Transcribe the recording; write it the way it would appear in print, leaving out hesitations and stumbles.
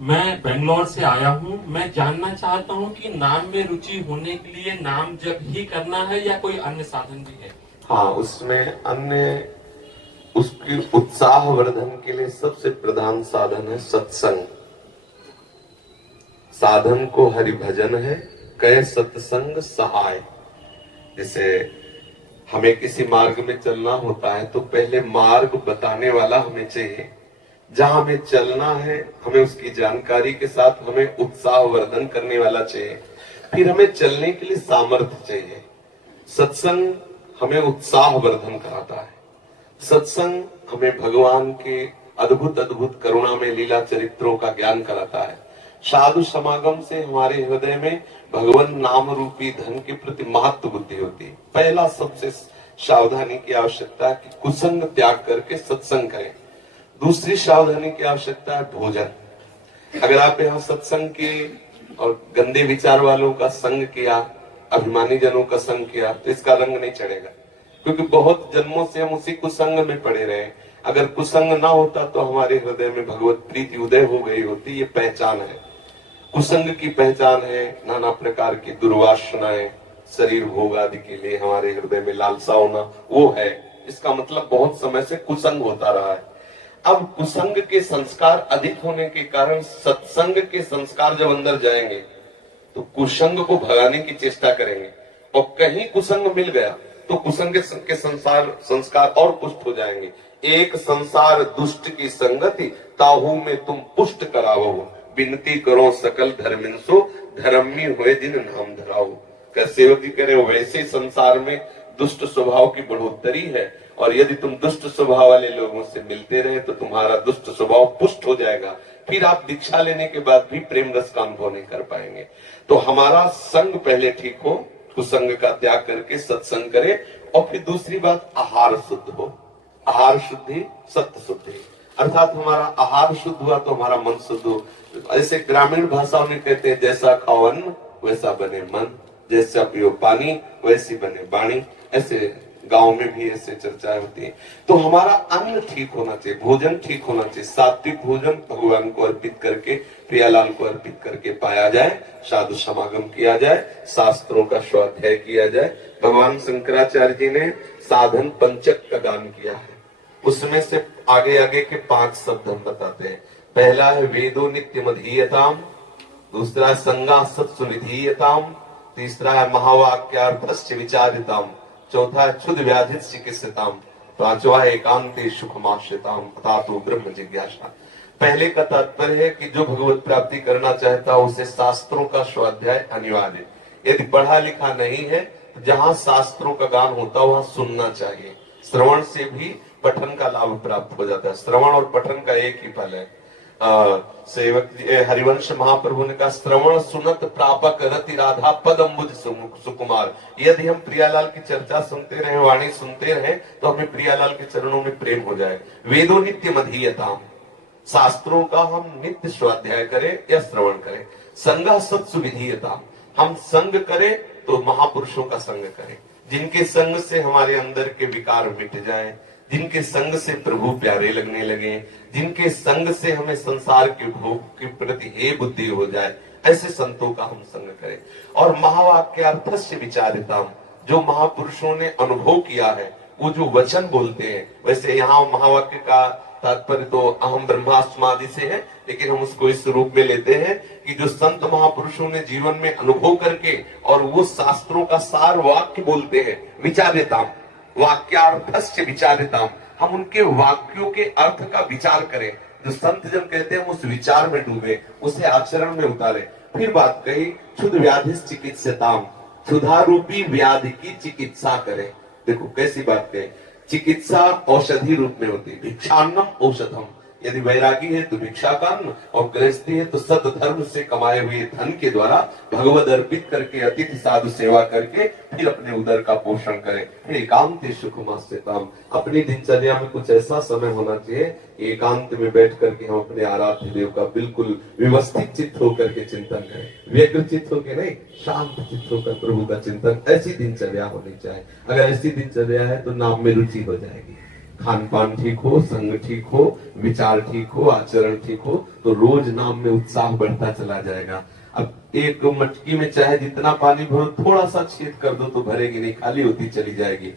मैं बेंगलोर से आया हूँ। मैं जानना चाहता हूँ कि नाम में रुचि होने के लिए नाम जप ही करना है या कोई अन्य साधन भी है। हाँ, उसमें अन्य उसकी उत्साह वर्धन के लिए सबसे प्रधान साधन है सत्संग। साधन को हरि भजन है, कह सत्संग सहाय। जैसे हमें किसी मार्ग में चलना होता है तो पहले मार्ग बताने वाला हमें चाहिए। जहां हमें चलना है हमें उसकी जानकारी के साथ हमें उत्साह वर्धन करने वाला चाहिए। फिर हमें चलने के लिए सामर्थ्य चाहिए। सत्संग हमें उत्साह वर्धन कराता है। सत्संग हमें भगवान के अद्भुत अद्भुत करुणा में लीला चरित्रों का ज्ञान कराता है। साधु समागम से हमारे हृदय में भगवान नाम रूपी धन के प्रति महत्व बुद्धि होती है। पहला सबसे सावधानी की आवश्यकता है कि कुसंग त्याग करके सत्संग करें। दूसरी सावधानी की आवश्यकता है भोजन। अगर आप यहाँ सत्संग के और गंदे विचार वालों का संग किया, अभिमानी जनों का संग किया, तो इसका रंग नहीं चढ़ेगा, क्योंकि बहुत जन्मों से हम उसी कुसंग में पड़े रहे। अगर कुसंग ना होता तो हमारे हृदय में भगवत प्रीति उदय हो गई होती। ये पहचान है। कुसंग की पहचान है नाना प्रकार की दुर्वासनाएं, शरीर भोग आदि के लिए हमारे हृदय में लालसा होना, वो है। इसका मतलब बहुत समय से कुसंग होता रहा है। अब कुसंग के संस्कार अधिक होने के कारण सत्संग के संस्कार जब अंदर जाएंगे तो कुसंग को भगाने की चेष्टा करेंगे। और कहीं कुसंग मिल गया तो कुसंग के संस्कार और पुष्ट हो जाएंगे। एक संसार दुष्ट की संगति, ताहू में तुम पुष्ट करावो। विनती करो सकल धर्मिंसो, धर्मी हुए दिन नाम धराओ। क्या सेवक जी कह रहे हो, वैसे संसार में दुष्ट स्वभाव की बढ़ोतरी है, और यदि तुम दुष्ट स्वभाव वाले लोगों से मिलते रहे तो तुम्हारा दुष्ट स्वभाव पुष्ट हो जाएगा। फिर आप दीक्षा लेने के बाद भी प्रेम रस का अनुभव नहीं कर पाएंगे। तो हमारा संग पहले ठीक हो, कुसंग का त्याग करके सत्संग करे। और फिर दूसरी बात, आहार शुद्ध हो। आहार शुद्धि सत्य शुद्धि, अर्थात हमारा आहार शुद्ध हुआ तो हमारा मन शुद्ध हो। ऐसे ग्रामीण भाषाओं में कहते हैं, जैसा खाओ अन्न वैसा बने मन, जैसा पियो पानी वैसी बने वाणी। ऐसे गांव में भी ऐसे चर्चाएं होती है। तो हमारा अन्न ठीक होना चाहिए, भोजन ठीक होना चाहिए। सात्विक भोजन भगवान को अर्पित करके, प्रियालाल को अर्पित करके पाया जाए। साधु समागम किया जाए, शास्त्रों का स्वाध्याय किया जाए। भगवान शंकराचार्य जी ने साधन पंचक का दान किया है। उसमें से आगे आगे के 5 शब्द हम बताते हैं। पहला है वेदो नित्य मधीयताम, दूसरा है संगा सत्सु विधीयताम, तीसरा है महावाक्यार्थस्य विचारिताम, चौथा है क्षुद व्याधि चिकित्सिताम, पांचवा है एकांते सुखमाश्रिताम अथातो ब्रह्म जिज्ञासा। पहले का तात्पर्य है कि जो भगवत प्राप्ति करना चाहता है उसे शास्त्रों का स्वाध्याय अनिवार्य। यदि पढ़ा लिखा नहीं है तो जहाँ शास्त्रों का गान होता है वहां सुनना चाहिए। श्रवण से भी पठन का लाभ प्राप्त हो जाता है। श्रवण और पठन का एक ही फल है। सेवक हरिवंश महाप्रभु ने कहा, श्रवण सुनत प्रापक रति राधा पद अम्बुज सुकुमार। यदि हम प्रियालाल की चर्चा सुनते रहे, वाणी सुनते रहे, तो हमें प्रियालाल के चरणों में प्रेम हो जाए। वेदो नित्य मधीयताम, शास्त्रों का हम नित्य स्वाध्याय करें या श्रवण करें। संगा सत्सु विधीयताम, हम संग करें तो महापुरुषों का संग करें, जिनके संग से हमारे अंदर के विकार मिट जाए, जिनके संग से प्रभु प्यारे लगने लगे, जिनके संग से हमें संसार के भोग के प्रति हे बुद्धि हो जाए, ऐसे संतों का हम संग करें। और महावाक्यार्थस्य विचारिताम, जो महापुरुषों ने अनुभव किया है, वो जो वचन बोलते हैं, वैसे यहाँ महावाक्य का तात्पर्य तो अहम ब्रह्मास्मादि से है, लेकिन हम उसको इस रूप में लेते हैं कि जो संत महापुरुषों ने जीवन में अनुभव करके और वो शास्त्रों का सार वाक्य बोलते हैं, विचारिताम, वाक्यार्थस्य विचारिताम, हम उनके वाक्यों के अर्थ का विचार करें। जो संत जन कहते हैं हम उस विचार में डूबे, उसे आचरण में उतारे। फिर बात कही, क्षुद व्याधि चिकित्साताम, क्षुधा रूपी व्याधि की चिकित्सा करें। देखो कैसी बात कही, चिकित्सा औषधि रूप में होती है। भिक्षान्नम औषधम, यदि वैरागी है तो भिक्षा का अन्न, और गृहस्थी है तो सत धर्म से कमाए हुए धन के द्वारा भगवद अर्पित करके अतिथि साधु सेवा करके फिर अपने उदर का पोषण करें। फिर एकांत सुखमास्यताम, अपनी दिनचर्या में कुछ ऐसा समय होना चाहिए एकांत में बैठ करके हम अपने आराध्य देव का बिल्कुल व्यवस्थित चित्त होकर के चिंतन करें। व्यग्र चित्त होकर नहीं, शांत चित्त होकर प्रभु का चिंतन, ऐसी दिनचर्या होनी चाहिए। अगर ऐसी दिनचर्या है तो नाम में रुचि हो जाएगी। खान पान ठीक हो, संग ठीक हो, विचार ठीक हो, आचरण ठीक हो, तो रोज नाम में उत्साह बढ़ता चला जाएगा। अब एक मटकी में चाहे जितना पानी भरो, थोड़ा सा छेद कर दो तो भरेगी नहीं, खाली होती चली जाएगी।